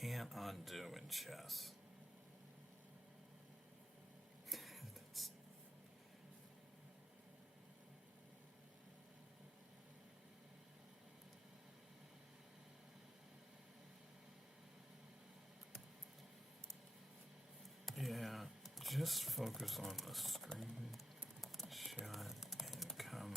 can't undo in chess. That's... Yeah, just focus on the screen shot and come.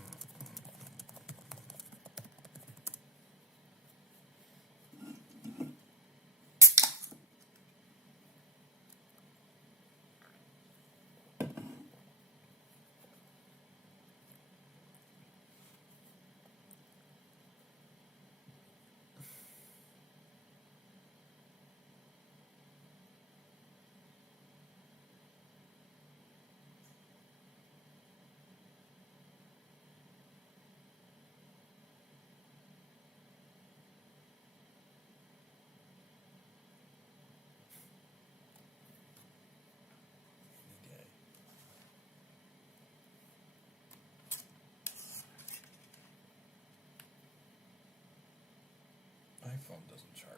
iPhone doesn't charge.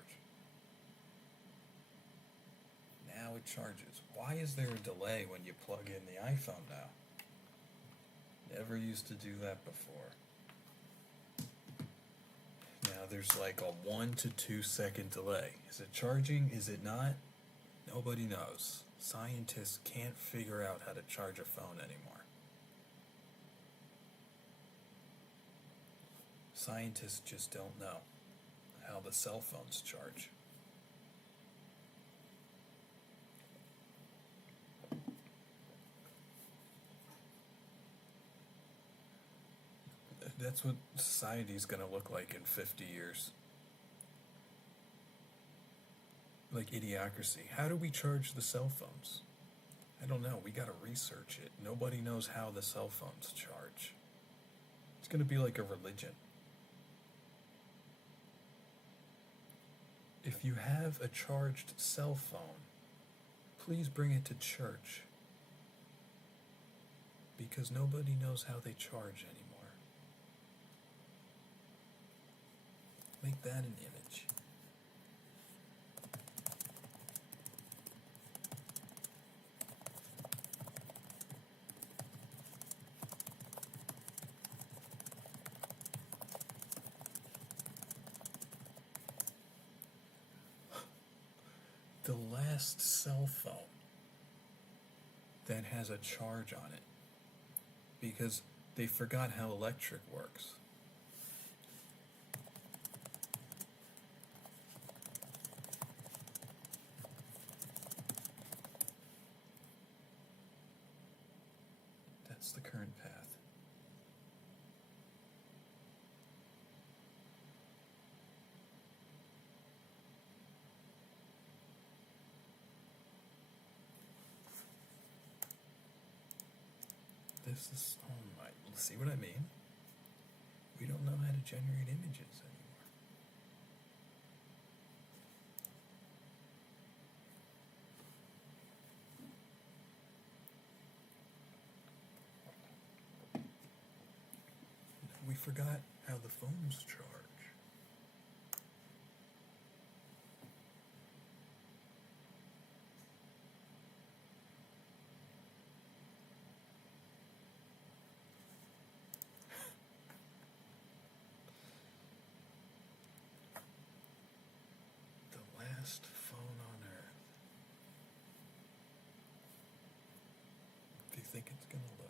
Now it charges. Why is there a delay when you plug in the iPhone now? Never used to do that before. Now there's like a 1 to 2 second delay. Is it charging? Is it not? Nobody knows. Scientists can't figure out how to charge a phone anymore. Scientists just don't know how the cell phones charge. That's what society's gonna look like in 50 years. Like idiocracy. How do we charge the cell phones? I don't know. We gotta research it. Nobody knows how the cell phones charge. It's gonna be like a religion. If you have a charged cell phone, please bring it to church. Because nobody knows how they charge anymore. Make that an image. The last cell phone that has a charge on it, because they forgot how electric works. That's the current path. This is, oh my, see what I mean? We don't know how to generate images anymore. We forgot how the phones charge. Last phone on earth. Do you think it's gonna load?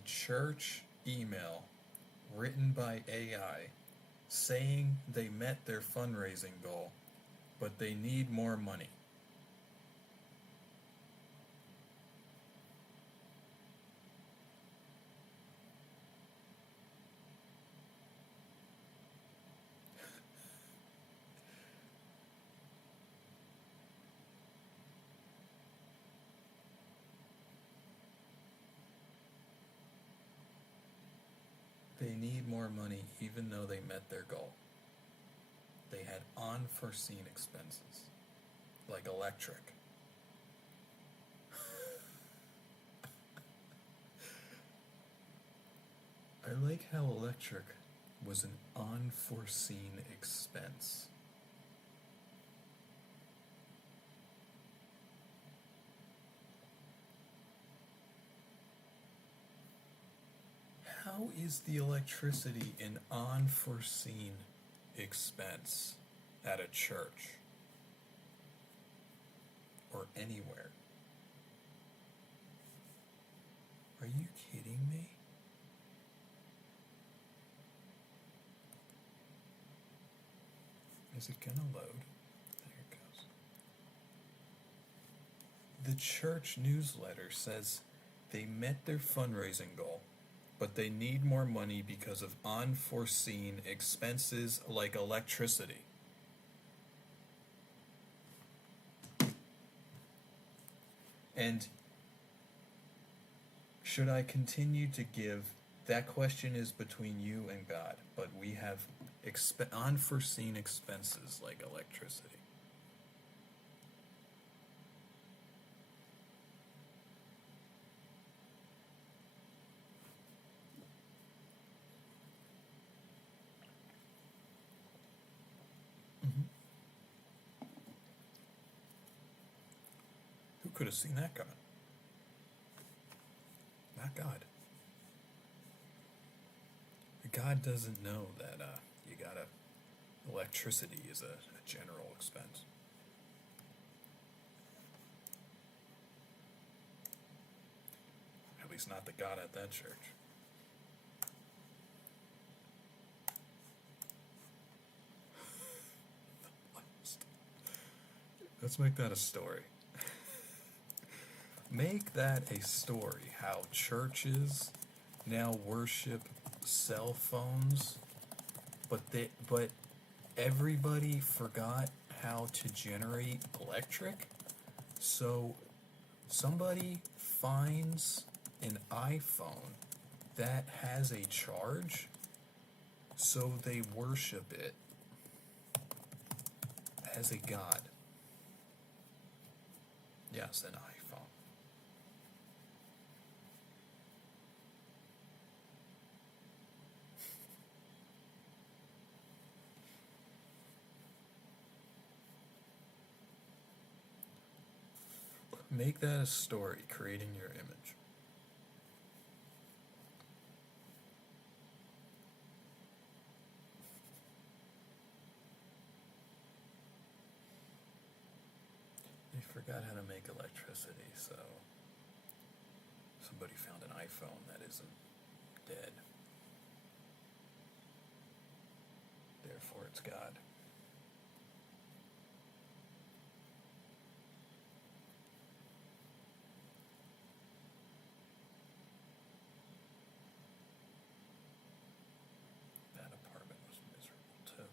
a church email written by AI saying they met their fundraising goal, but they need more money. They need more money even though they met their goal. They had unforeseen expenses, like electric. I like how electric was an unforeseen expense. How is the electricity an unforeseen expense at a church or anywhere? Are you kidding me? Is it gonna load? There it goes. The church newsletter says they met their fundraising goal, but they need more money because of unforeseen expenses like electricity. And should I continue to give? That question is between you and God, but we have unforeseen expenses like electricity. Mm-hmm. Who could have seen that coming? Not God. God doesn't know that you gotta. Electricity is a general expense. At least not the God at that church. Let's make that a story. Make that a story. How churches now worship cell phones, but everybody forgot how to generate electric. So somebody finds an iPhone that has a charge, so they worship it as a god. Yes, an iPhone. Make that a story, creating your image. They forgot how to make electricity, so somebody found an iPhone that isn't dead. Therefore, it's God. That apartment was miserable, too.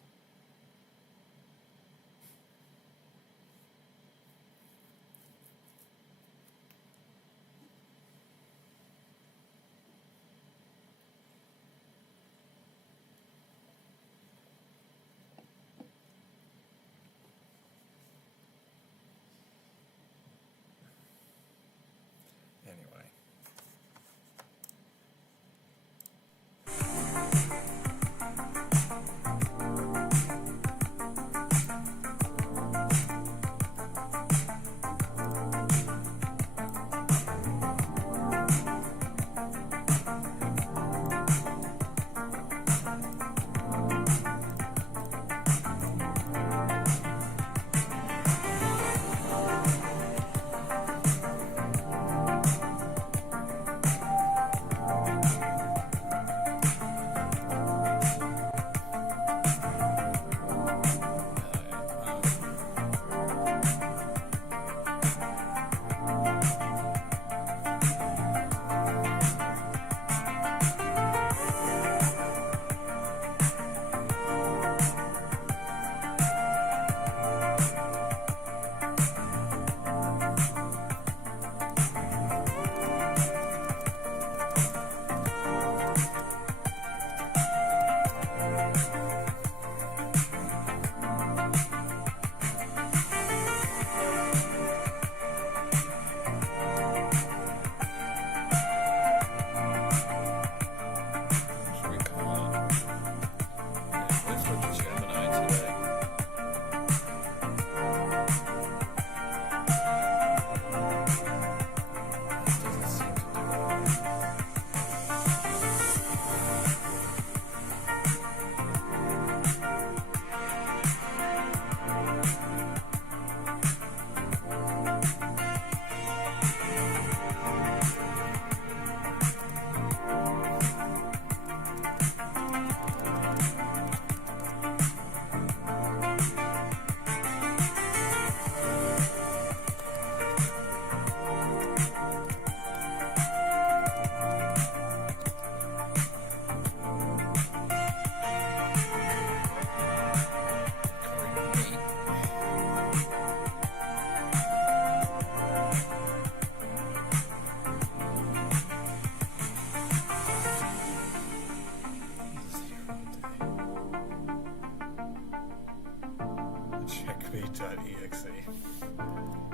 Checkmate.exe.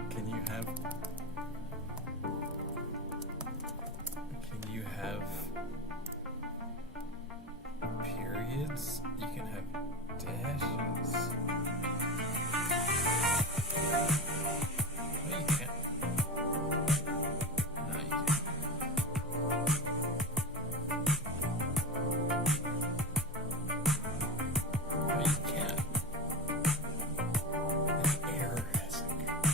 Can you have... Can you have... periods? You can have dashes. No, you can't. No, you can't. No, you can't. An error has occurred.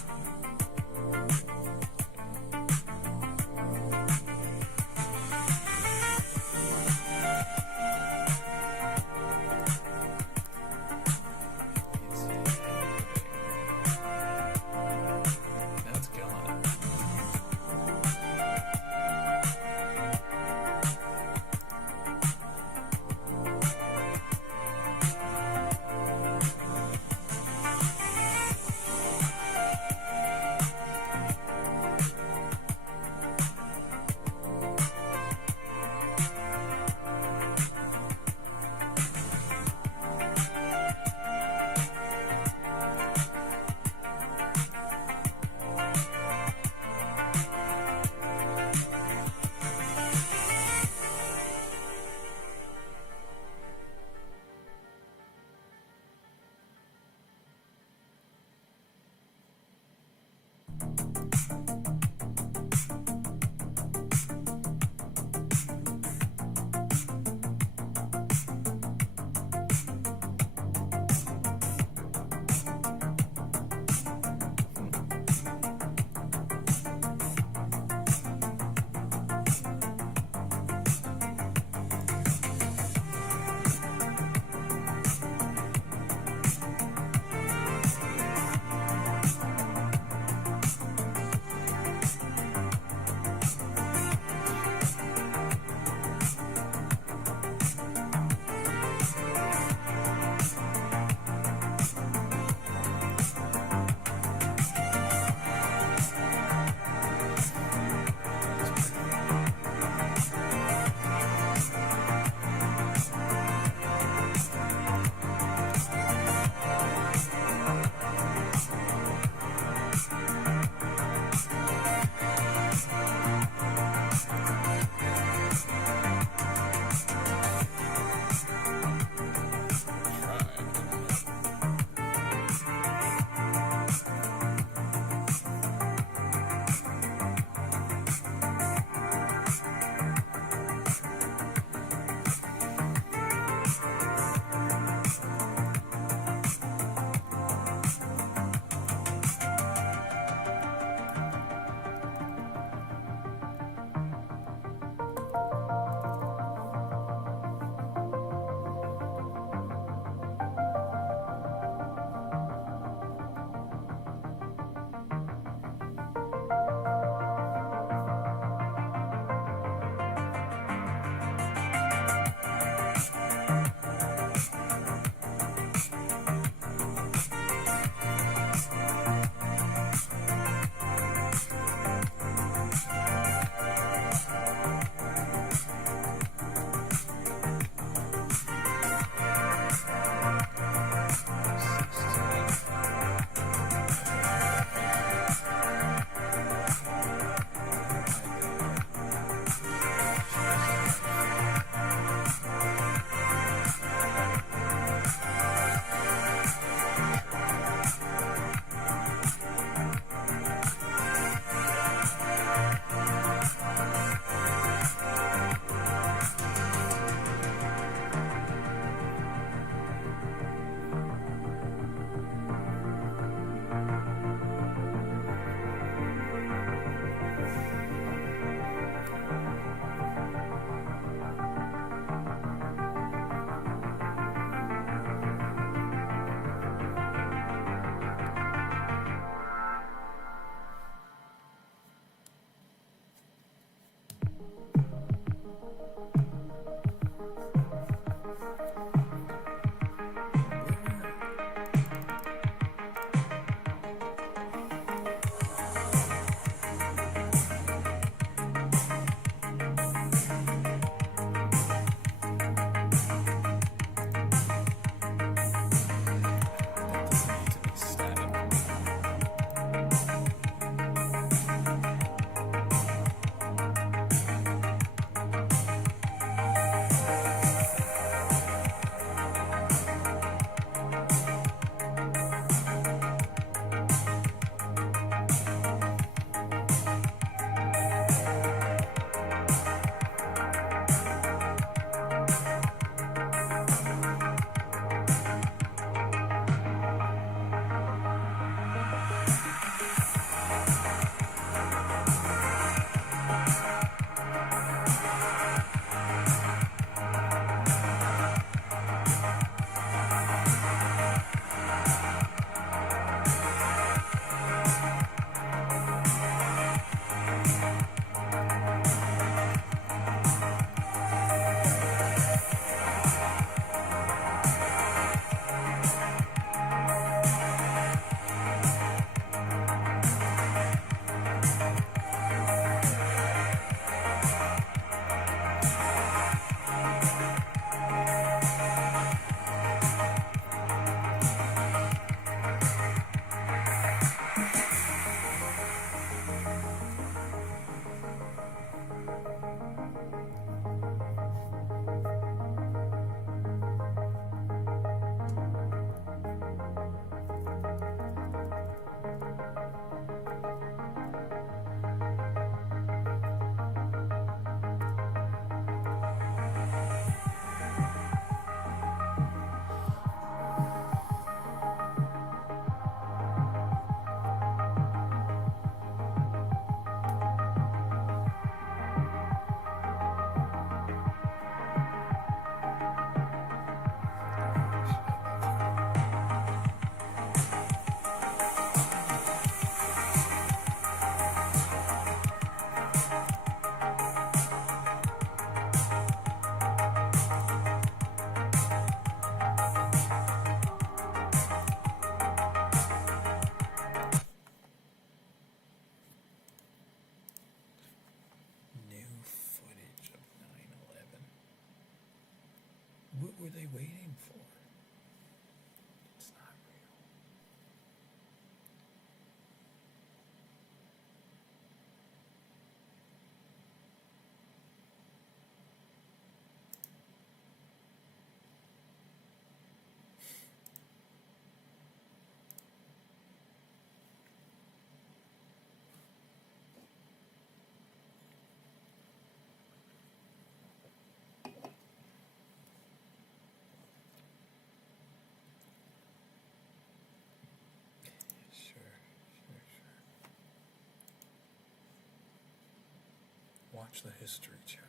watch the History Channel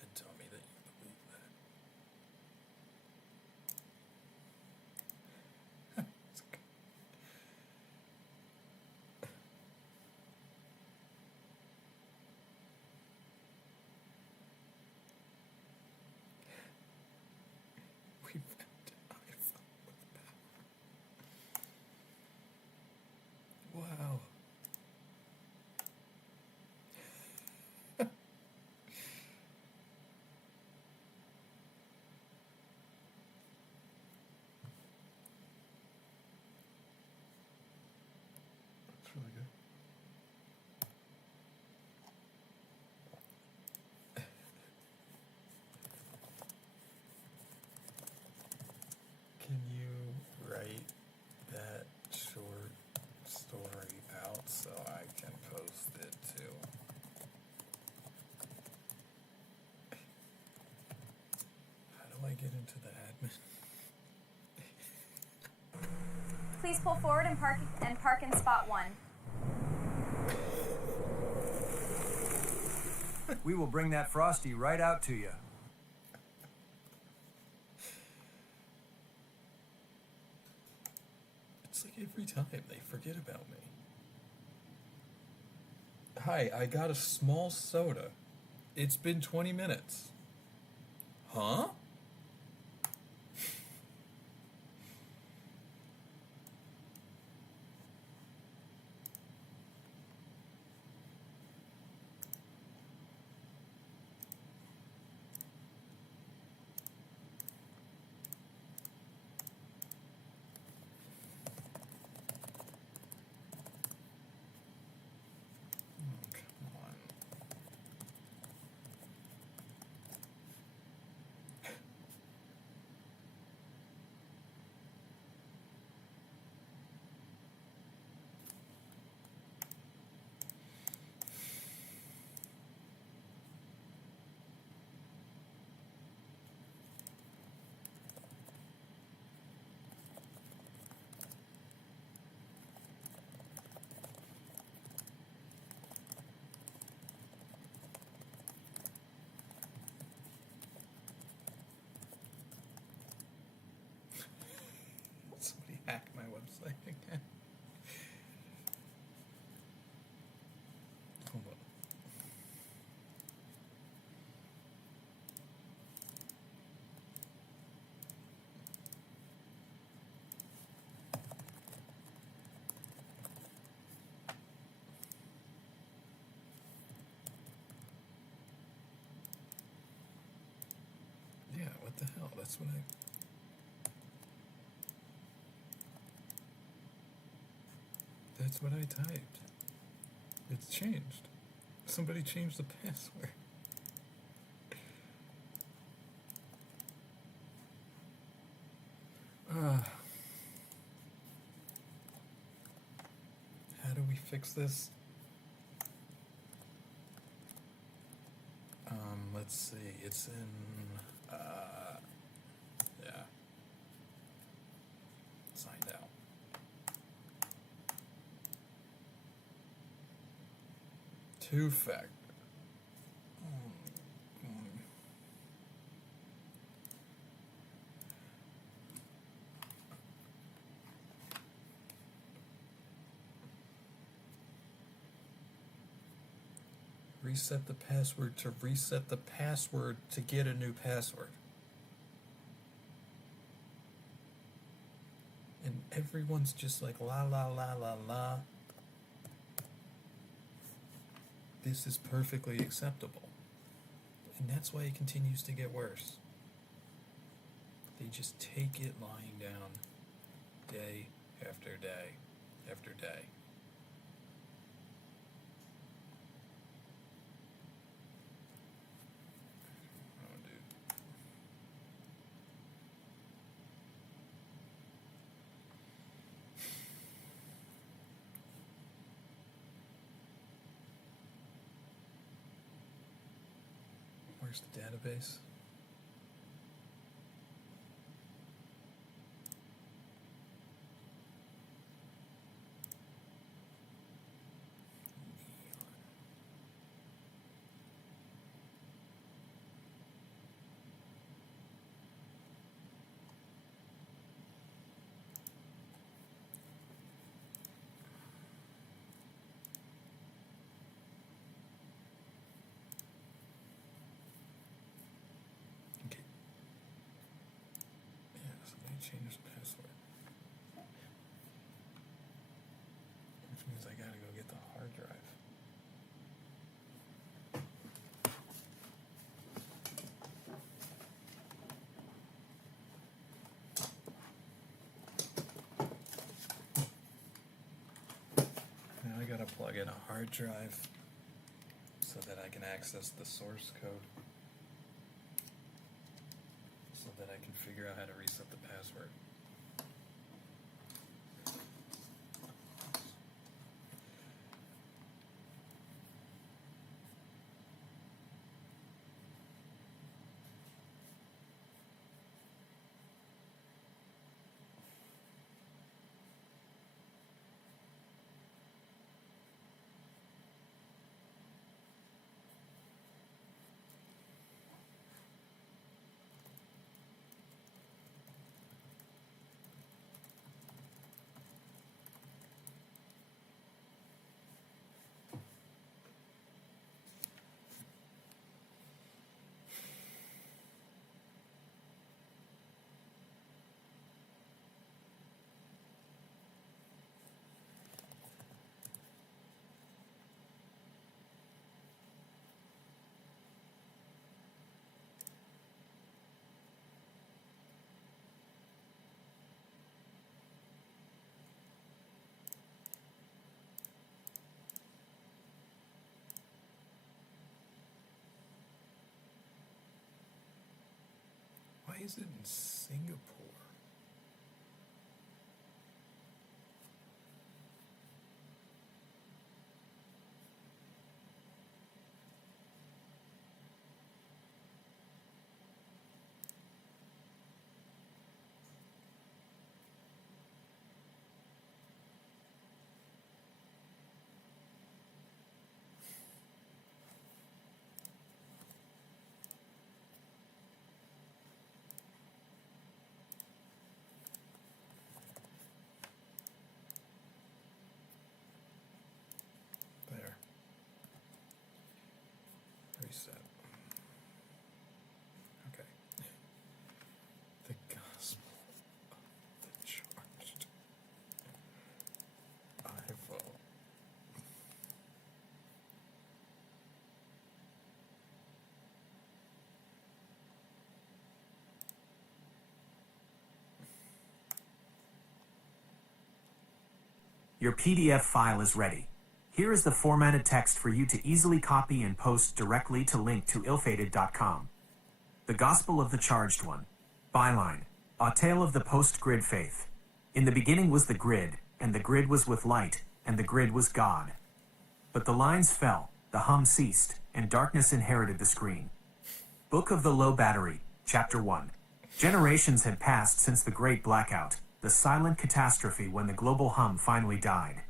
and tell me that you believe that. It's okay. We found an iPhone with power. Wow. That's really good. Can you write that short story out so I can post it too? How do I get into the admin? Please pull forward and park in spot 1. We will bring that Frosty right out to you. It's like every time they forget about me. Hi, I got a small soda. It's been 20 minutes. Huh? Come on. Somebody hacked my website again. Hold on. Yeah, what the hell? That's what I... That's what I typed. It's changed. Somebody changed the password. How do we fix this? Let's see. It's in, yeah. Signed out. Two-factor. Reset the password to reset the password to get a new password. And everyone's just like, la la la la la. This is perfectly acceptable. And that's why it continues to get worse. They just take it lying down day after day after day. Oh, dude. Where's the database? Change the password. Which means I gotta go get the hard drive. Now I gotta plug in a hard drive so that I can access the source code, so that I can figure out how to reset the password. Why is it in Singapore? There. Reset. Okay. The Gospel of the Charged iPhone. Your PDF file is ready. Here is the formatted text for you to easily copy and post directly to link to illfated.com. The Gospel of the Charged One. Byline. A Tale of the Post-Grid Faith. In the beginning was the grid, and the grid was with light, and the grid was God. But the lines fell, the hum ceased, and darkness inherited the screen. Book of the Low Battery, Chapter 1. Generations had passed since the Great Blackout, the silent catastrophe when the global hum finally died.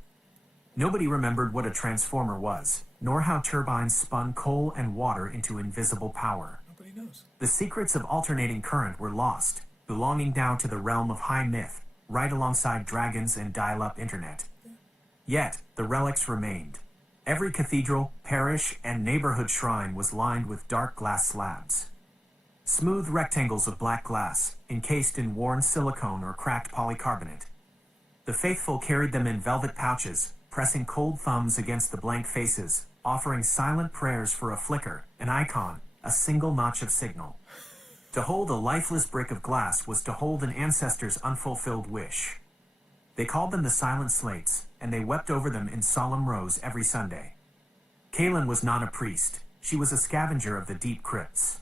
Nobody remembered what a transformer was, nor how turbines spun coal and water into invisible power. Nobody knows. The secrets of alternating current were lost, belonging now to the realm of high myth, right alongside dragons and dial-up internet. Yet, the relics remained. Every cathedral, parish, and neighborhood shrine was lined with dark glass slabs. Smooth rectangles of black glass, encased in worn silicone or cracked polycarbonate. The faithful carried them in velvet pouches, pressing cold thumbs against the blank faces, offering silent prayers for a flicker, an icon, a single notch of signal. To hold a lifeless brick of glass was to hold an ancestor's unfulfilled wish. They called them the silent slates, and they wept over them in solemn rows every Sunday. Kaylin was not a priest. She was a scavenger of the deep crypts.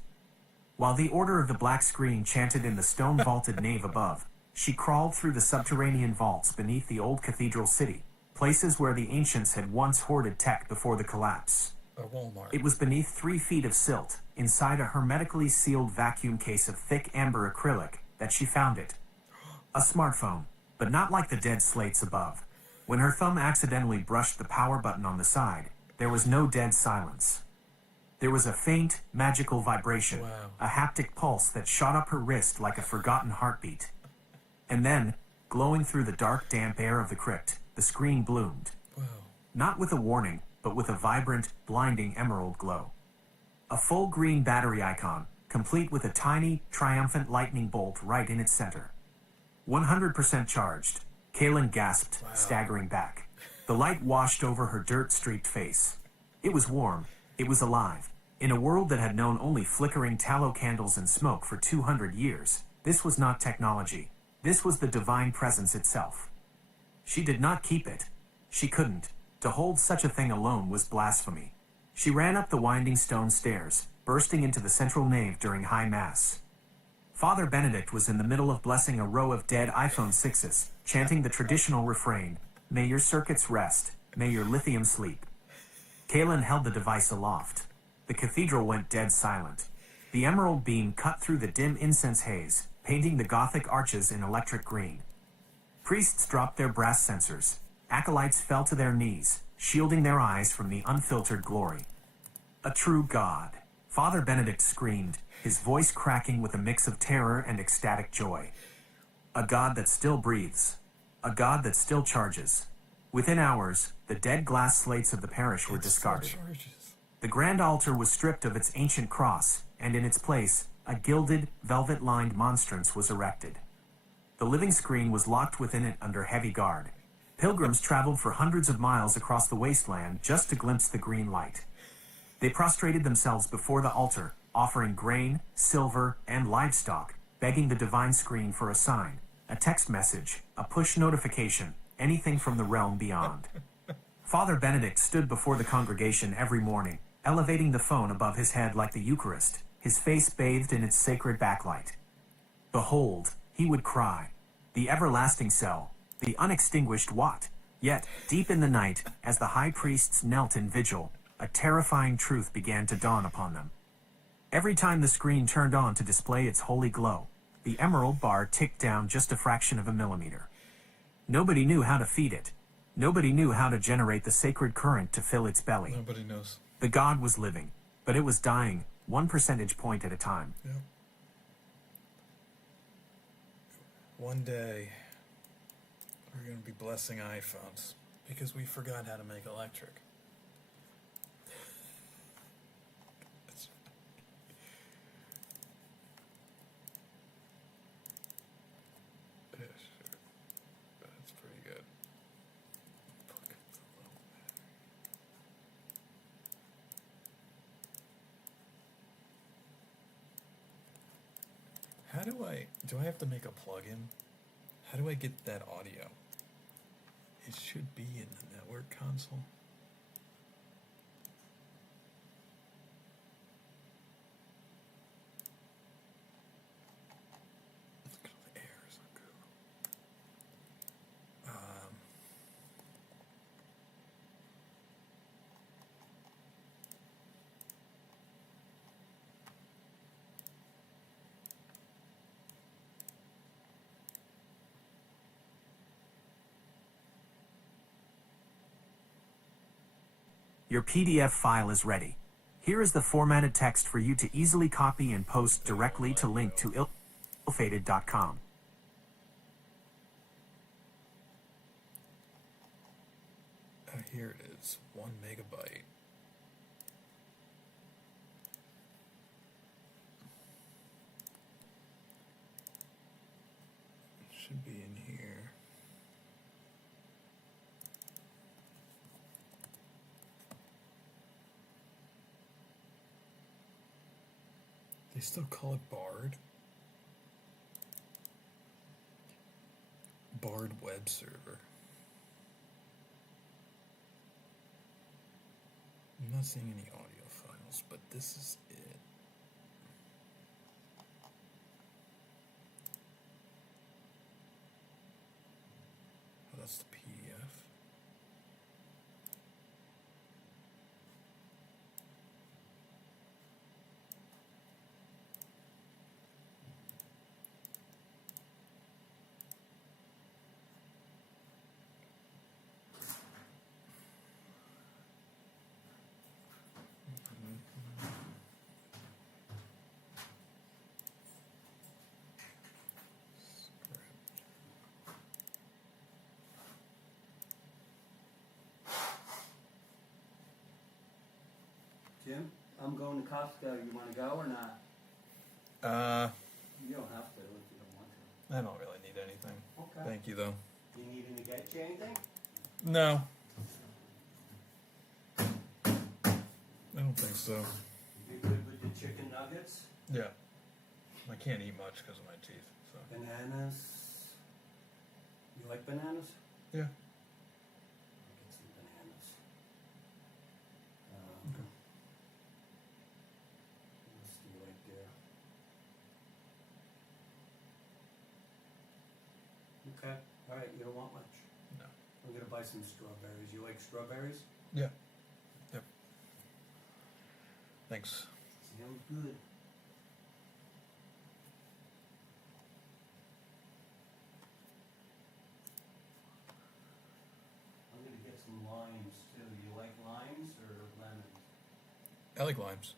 While the Order of the Black Screen chanted in the stone-vaulted nave above, she crawled through the subterranean vaults beneath the old cathedral city, places where the ancients had once hoarded tech before the collapse. A Walmart. It was beneath 3 feet of silt, inside a hermetically sealed vacuum case of thick amber acrylic, that she found it. A smartphone, but not like the dead slates above. When her thumb accidentally brushed the power button on the side, there was no dead silence. There was a faint, magical vibration, Wow. a haptic pulse that shot up her wrist like a forgotten heartbeat. And then, glowing through the dark, damp air of the crypt, the screen bloomed. Wow. Not with a warning, but with a vibrant, blinding emerald glow. A full green battery icon, complete with a tiny, triumphant lightning bolt right in its center. 100% charged. Kaylin gasped, Wow. staggering back. The light washed over her dirt-streaked face. It was warm. It was alive. In a world that had known only flickering tallow candles and smoke for 200 years, this was not technology. This was the divine presence itself. She did not keep it. She couldn't. To hold such a thing alone was blasphemy. She ran up the winding stone stairs, bursting into the central nave during High Mass. Father Benedict was in the middle of blessing a row of dead iPhone 6s, chanting the traditional refrain, "May your circuits rest, may your lithium sleep." Kaylin held the device aloft. The cathedral went dead silent. The emerald beam cut through the dim incense haze, painting the Gothic arches in electric green. Priests dropped their brass censers. Acolytes fell to their knees, shielding their eyes from the unfiltered glory. A true God. Father Benedict screamed, his voice cracking with a mix of terror and ecstatic joy. A God that still breathes. A God that still charges. Within hours, the dead glass slates of the parish were discarded. The grand altar was stripped of its ancient cross, and in its place, a gilded, velvet-lined monstrance was erected. The living screen was locked within it under heavy guard. Pilgrims traveled for hundreds of miles across the wasteland just to glimpse the green light. They prostrated themselves before the altar, offering grain, silver, and livestock, begging the divine screen for a sign, a text message, a push notification, anything from the realm beyond. Father Benedict stood before the congregation every morning, elevating the phone above his head like the Eucharist, his face bathed in its sacred backlight. Behold, he would cry, the everlasting cell, the unextinguished Watt. Yet, deep in the night, as the high priests knelt in vigil, a terrifying truth began to dawn upon them. Every time the screen turned on to display its holy glow, the emerald bar ticked down just a fraction of a millimeter. Nobody knew how to feed it. Nobody knew how to generate the sacred current to fill its belly. Nobody knows. The God was living, but it was dying, 1 percentage point at a time. Yeah. One day, we're going to be blessing iPhones because we forgot how to make electric. That's pretty good. How do I have to make a plugin? How do I get that audio? It should be in the network console. Look at all the errors on Google. Your PDF file is ready. Here is the formatted text for you to easily copy and post directly to link to illfated.com. Here it is, 1 megabyte. Should be in here. They still call it Bard. Bard web server. I'm not seeing any audio files, but this is it. Oh, that's the PDF. Jim, I'm going to Costco. You want to go or not? You don't have to if you don't want to. I don't really need anything. Thank you, though. Do you need him to get you anything? No. I don't think so. You good with the chicken nuggets? Yeah. I can't eat much because of my teeth. So. Bananas? You like bananas? Yeah. I'll get some bananas. Okay. What else do you like there? Okay. Alright, you don't want much. No. I'm gonna buy some strawberries. You like strawberries? Yeah. Yep. Thanks. Sounds good. I'm gonna get some limes too. You like limes or lemons? I like limes.